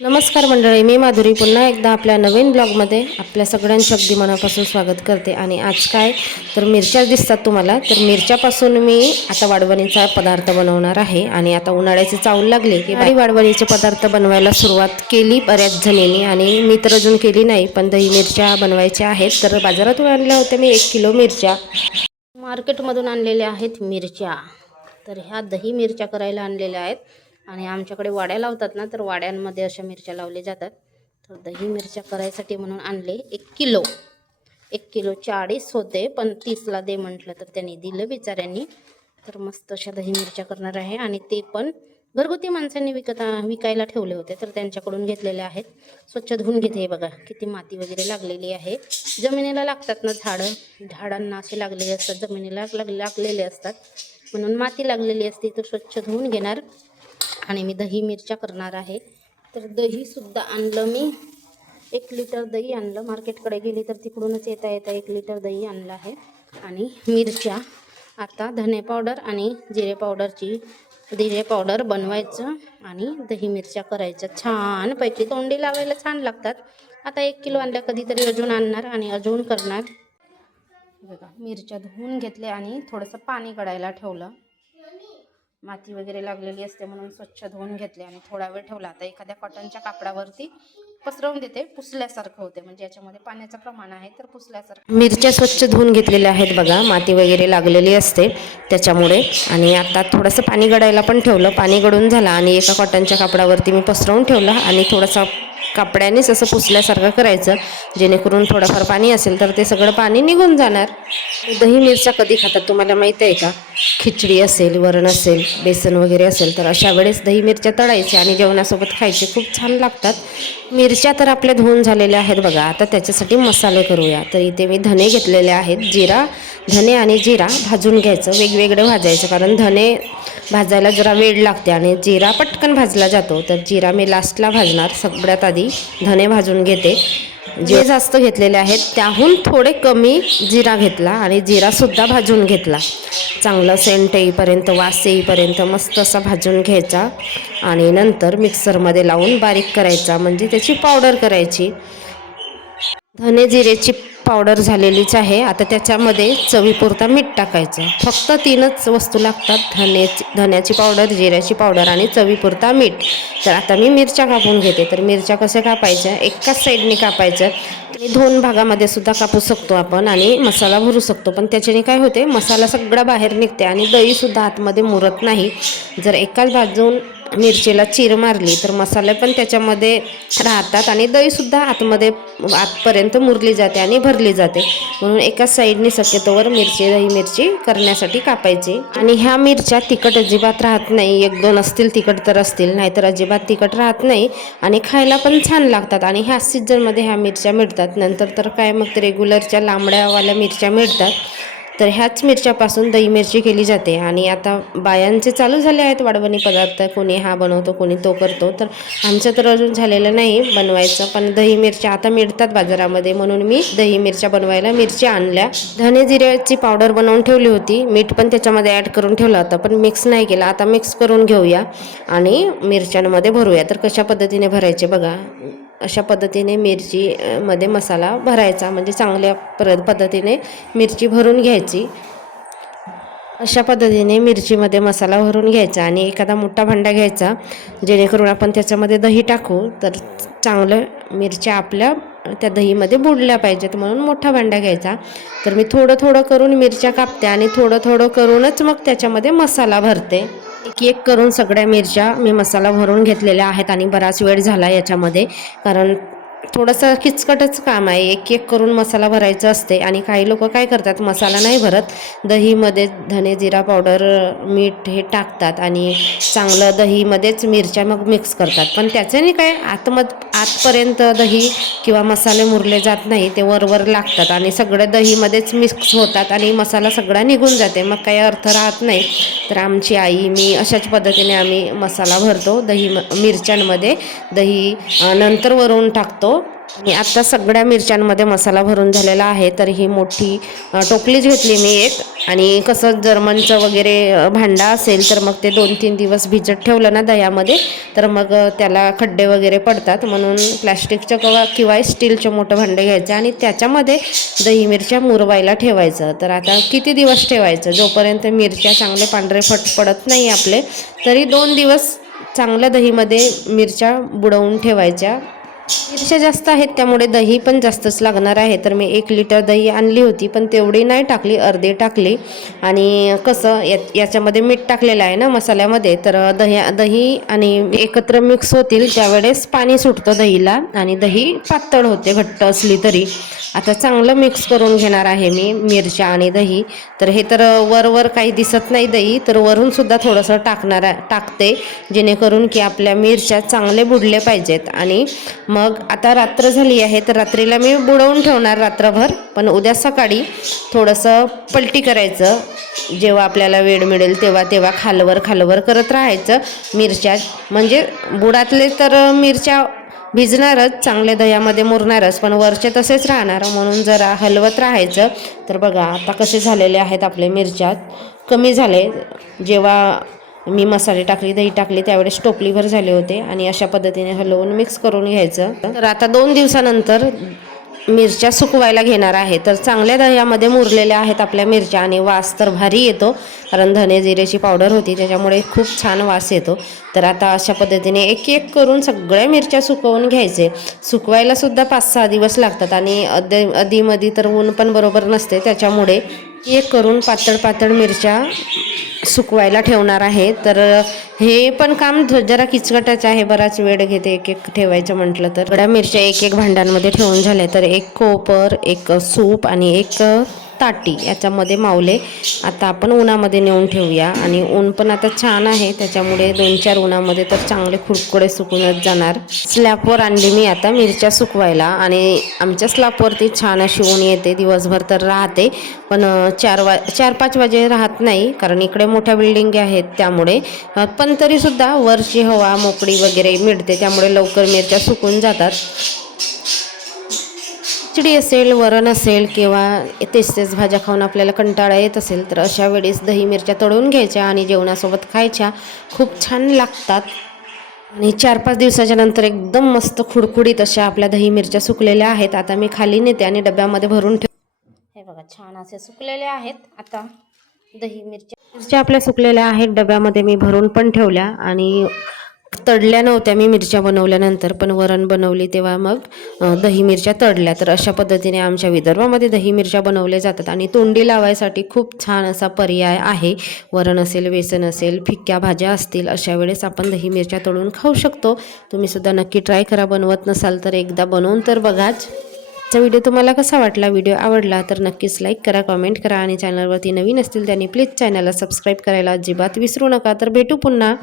नमस्कार मंडळी मी माधुरी पुन्हा एकदा आपल्या नवीन ब्लॉगमध्ये आपल्या सगळ्यांचं अगदी मनापासून स्वागत करते. आणि आज काय? तर मिरच्या दिसतात तुम्हाला. तर मिरच्यापासून मी आता वाडवणीचा पदार्थ बनवणार आहे. आणि आता उन्हाळ्याची चावल लागली की बाई. वाडवणीचे पदार्थ बनवायला सुरुवात केली बऱ्याच जणींनी. आणि मी तर अजून केली नाही पण दही मिरच्या बनवायच्या आहेत. तर बाजारातून आणल्या होत्या मी एक किलो मिरच्या. मार्केटमधून आणलेल्या आहेत मिरच्या. तर ह्या दही मिरच्या करायला आणलेल्या आहेत. आणि आमच्याकडे वाड्या लावतात ना तर वाड्यांमध्ये अशा मिरच्या लावल्या जातात. तर दही मिरच्या करायसाठी म्हणून आणले एक किलो. एक किलो चाळीस होते पण तीसला दे म्हटलं तर त्यांनी दिलं बिचाऱ्यांनी. तर मस्त अशा दही मिरच्या करणार आहे. आणि ते पण घरगुती माणसांनी विकत विकायला ठेवले होते तर त्यांच्याकडून घेतलेले आहेत. स्वच्छ धुवून घेते हे बघा किती माती वगैरे लागलेली आहे. जमिनीला लागतात ना झाडं झाडांना असे लागलेले असतात जमिनीला लाग लागलेले असतात. म्हणून माती लागलेली असते तर स्वच्छ धुवून घेणार. आणि मी दही मिरच्या करणार आहे. तर दहीसुद्धा आणलं मी. एक लिटर दही आणलं. मार्केटकडे गेली तर तिकडूनच येता येता एक लिटर दही आणलं आहे. आणि मिरच्या. आता धने पावडर आणि जिरे पावडरची जिरे पावडर बनवायचं आणि दही मिरच्या करायच्या छानपैकी तोंडी लावायला छान लागतात. आता एक किलो आणल्या कधीतरी अजून आणणार आणि अजून करणार. बघा मिरच्या धुवून घेतल्या आणि थोडंसं पाणी गळायला ठेवलं. माती वगैरे लागलेली असते म्हणून स्वच्छ धुवून घेतले आणि थोडा वेळ ठेवला. आता एखाद्या कॉटनच्या कापडावरती पसरवून देते पुसल्यासारखं होते. म्हणजे याच्यामध्ये पाण्याचं प्रमाण आहे तर पुसल्यासारखं. मिरच्या स्वच्छ धुवून घेतलेल्या आहेत बघा. माती वगैरे लागलेली असते त्याच्यामुळे. आणि आता थोडंसं पाणी गडायला पण ठेवलं. पाणी गडून झालं आणि एका कॉटनच्या कापडावरती मी पसरवून ठेवलं आणि थोडंसं कपड्यानेच असं पुसल्यासारखं करायचं. जेणेकरून थोडंफार पाणी असेल तर ते सगळं पाणी निघून जाणार. दही मिरच्या कधी खातात तुम्हाला माहीत आहे का? खिचडी असेल वरण असेल बेसन वगैरे असेल तर अशा वेळेस दही मिरच्या तळायच्या आणि जेवणासोबत खायचे. खूप छान लागतात. मिरच्या तर आपल्या धुवून झालेल्या आहेत बघा. आता त्याच्यासाठी मसाले करूया. तर इथे मी धने घेतलेले आहेत. जिरा धने आणि जिरा भाजून घ्यायचं. वेगवेगळं भाजायचं कारण धने भाजायला जरा वेळ लागते आणि जिरा पटकन भाजला जातो. तर जिरा मी लास्टला भाजणार. सगळ्यात आधी धने भाजून घेते. जे जास्त घेतलेले आहेत त्याहून थोडे कमी जिरा घेतला आणि जिरासुद्धा भाजून घेतला. चांगलं सेंट येईपर्यंत वास येईपर्यंत मस्त असा भाजून घ्यायचा. आणि नंतर मिक्सरमध्ये लावून बारीक करायचा. म्हणजे त्याची पावडर करायची. धने जिरेची पावडर झालेलीच आहे. आता त्याच्यामध्ये चवीपुरता मीठ टाकायचं. फक्त तीनच वस्तू लागतात. धनेची धन्याची पावडर जिऱ्याची पावडर आणि चवीपुरता मीठ. तर आता मी मिरच्या कापून घेते. तर मिरच्या कशा कापायच्या? एकाच साईडने कापायच्या आणि दोन भागामध्ये सुद्धा कापू शकतो आपण आणि मसाला भरू शकतो. पण त्याच्याने काय होते? मसाला सगळा बाहेर निघते आणि दहीसुद्धा आतमध्ये मुरत नाही. जर एकाच बाजून मिरचीला चीर मारली तर मसाले पण त्याच्यामध्ये राहतात आणि दहीसुद्धा आतमध्ये आतपर्यंत मुरली जाते आणि भरली जाते. म्हणून एकाच साईडने शक्यतोवर मिरची दही मिरची करण्यासाठी कापायची. आणि ह्या मिरच्या तिखट अजिबात राहत नाही. एक दोन असतील तिखट तर असतील नाहीतर अजिबात तिखट राहत नाही. आणि खायला पण छान लागतात. आणि ह्या सीझनमध्ये ह्या मिरच्या मिळतात. नंतर तर काय मग रेग्युलरच्या लांबड्यावाल्या मिरच्या मिळतात. तर ह्याच मिरच्यापासून दही मिरची केली जाते. आणि आता बायांचे चालू झाले आहेत वाढवणी पदार्थ. कोणी हा बनवतो कोणी तो करतो. तर आमचं तर अजून झालेलं नाही बनवायचं. पण दही मिरच्या आता मिळतात बाजारामध्ये. म्हणून मी दही मिरच्या बनवायला मिरच्या आणल्या. धने जिऱ्याची पावडर बनवून ठेवली होती. मीठ पण त्याच्यामध्ये ॲड करून ठेवलं होतं. पण मिक्स नाही केलं. आता मिक्स करून घेऊया. आणि मिरच्यांमध्ये भरूया. तर कशा पद्धतीने भरायचे बघा. अशा पद्धतीने मिरची मध्ये मसाला भरायचा. म्हणजे चांगल्या प्र पद्धतीने मिरची भरून घ्यायची. अशा पद्धतीने मिरचीमध्ये मसाला भरून घ्यायचा आणि एखादा मोठा भांडा घ्यायचा. जेणेकरून आपण त्याच्यामध्ये दही टाकू तर चांगलं मिरच्या आपल्या त्या दहीमध्ये बुडल्या पाहिजेत म्हणून मोठा भांडा घ्यायचा. तर मी थोडं थोडं करून मिरच्या कापते आणि थोडं थोडं करूनच मग त्याच्यामध्ये मसाला भरते. एक एक करून सगळ्या मिरच्या मी मसाला भरून घेतलेल्या आहेत आणि बराच वेळ झाला याच्यामध्ये. कारण थोडंसं किचकटच काम आहे. एक एक करून मसाला भरायचा असते आणि काही लोक काय करतात मसाला नाही भरत. दहीमध्ये धने जिरा पावडर मीठ हे टाकतात आणि चांगलं दहीमध्येच मिरच्या मग मिक्स करतात. पण त्याच्याने काय आतमध आतपर्यंत दही किंवा मसाले मुरले जात नाही ते वरवर लागतात आणि सगळं दहीमध्येच मिक्स होतात आणि मसाला सगळा निघून जाते. मग काही अर्थ राहत नाही. तर आमची आई मी अशाच पद्धतीने आम्ही मसाला भरतो. दही मिरच्यांमध्ये दही नंतर वरून टाकतो. आणि आत्ता सगळ्या मिरच्यांमध्ये मसाला भरून झालेला आहे तर ही मोठी टोपलीच घेतली मी एक. आणि कसं जर्मनचं वगैरे भांडा असेल तर मग ते दोन तीन दिवस भिजत ठेवलं ना दह्यामध्ये तर मग त्याला खड्डे वगैरे पडतात. म्हणून प्लॅस्टिकचं किंवा किंवा स्टीलचे मोठं भांडे घ्यायचं आणि त्याच्यामध्ये दही मिरच्या मुरवायला ठेवायचं. तर आता किती दिवस ठेवायचं? जोपर्यंत मिरच्या चांगले पांढरे फट पडत नाही आपले तरी दोन दिवस चांगल्या दहीमध्ये मिरच्या बुडवून ठेवायच्या. मिरच्या जास्त आहेत त्यामुळे दही पण जास्तच लागणार आहे. तर मी एक लिटर दही आणली होती पण तेवढी नाही टाकली अर्धे टाकली. आणि कसं या याच्यामध्ये मीठ टाकलेलं आहे ना मसाल्यामध्ये तर दही दही आणि एकत्र मिक्स होतील त्यावेळेस पाणी सुटतं दहीला. आणि दही पातळ होते घट्ट असली तरी. आता चांगलं मिक्स करून घेणार आहे मी मिरच्या आणि दही. तर हे तर वर वर काही दिसत नाही दही तर वरून सुद्धा थोडंसं टाकणार टाकते जेणेकरून की आपल्या मिरच्या चांगले बुडले पाहिजेत. आणि मग आता रात्र झाली आहे तर रात्रीला मी बुडवून ठेवणार रात्रभर पण उद्या सकाळी थोडंसं पलटी करायचं. जेव्हा आपल्याला वेळ मिळेल तेव्हा तेव्हा खालवर खालवर करत राहायचं. मिरच्या म्हणजे बुडातले तर मिरच्या भिजणारच चांगल्या दह्यामध्ये मुरणारच पण वरचे तसेच राहणार. म्हणून जरा हलवत राहायचं. तर बघा आता कसे झालेले आहेत आपले मिरच्या. कमी झाले. जेव्हा मी मसाले टाकले दही टाकली त्यावेळेस टोपलीभर झाले होते आणि अशा पद्धतीने हलवून मिक्स करून घ्यायचं. तर आता दोन दिवसानंतर मिरच्या सुकवायला घेणार आहे. तर चांगल्या दह्यामध्ये मुरलेल्या आहेत आपल्या मिरच्या आणि वास तर भारी येतो कारण धने जिरेची पावडर होती त्याच्यामुळे खूप छान वास येतो. तर आता अशा पद्धतीने एक एक करून सगळ्या मिरच्या सुकवून घ्यायचे. सुकवायला सुद्धा पाच सहा दिवस लागतात आणि अधे अधीमधी तर ऊन पण बरोबर नसते त्याच्यामुळे एक करून पातळ पातळ मिरच्या सुकवायला ठेवणार आहे. तर हे पण काम जरा किचकटाचं आहे. बराच वेळ घेते एक एक ठेवायचं म्हटलं तर. बड्या मिरच्या एक एक भांड्यांमध्ये ठेवून झाल्या तर एक कोपर एक सूप आणि एक ताटी याच्यामध्ये मावले. आता आपण उन्हामध्ये नेऊन ठेवूया. आणि ऊन पण आता छान आहे त्याच्यामुळे दोन चार उन्हामध्ये तर चांगले खुडकुडे सुकूनच जाणार. स्लॅपवर आणली मी आता मिरच्या सुकवायला. आणि आमच्या स्लॅपवरती छान अशी ऊन येते. दिवसभर तर राहते. पण चार वा चार पाच वाजे राहत नाही कारण इकडे मोठ्या बिल्डिंग आहेत त्यामुळे. पण तरीसुद्धा वरची हवा मोकळी वगैरे मिळते. त्यामुळे लवकर मिरच्या सुकून जातात. खिचडी असेल वरण असेल किंवा तेच तेच भाज्या खाऊन आपल्याला कंटाळा येत असेल तर अशा वेळेस दही मिरच्या तळून घ्यायच्या आणि जेवणासोबत खायच्या. खूप छान लागतात. आणि चार पाच दिवसाच्या नंतर एकदम मस्त खुडखुडीत अशा आपल्या दही मिरच्या सुकलेल्या आहेत. आता मी खाली नेते आणि डब्यामध्ये भरून ठेव हे बघा छान असे सुकलेले आहेत. आता दही मिरच्या मिरच्या आपल्या सुकलेल्या आहेत. डब्यामध्ये मी भरून पण ठेवल्या आणि तळल्या नव्हत्या मी मिरच्या बनवल्यानंतर पण वरण बनवली तेव्हा मग दही मिरच्या तळल्या. तर अशा पद्धतीने आमच्या विदर्भामध्ये दही मिरच्या बनवल्या जातात आणि तोंडी लावायसाठी खूप छान असा पर्याय आहे. वरण असेल बेसन असेल फिक्क्या भाज्या असतील अशा वेळेस आपण दही मिरच्या तळून खाऊ शकतो. तुम्ही सुद्धा नक्की ट्राय करा. बनवत नसाल तर एकदा बनवून तर बघाच. आजचा व्हिडिओ तुम्हाला कसा वाटला? व्हिडिओ आवडला तर नक्कीच लाईक करा कमेंट करा आणि चॅनलवरती नवीन असतील त्यांनी प्लीज चॅनलला सबस्क्राईब करायला अजिबात विसरू नका. तर भेटू पुन्हा.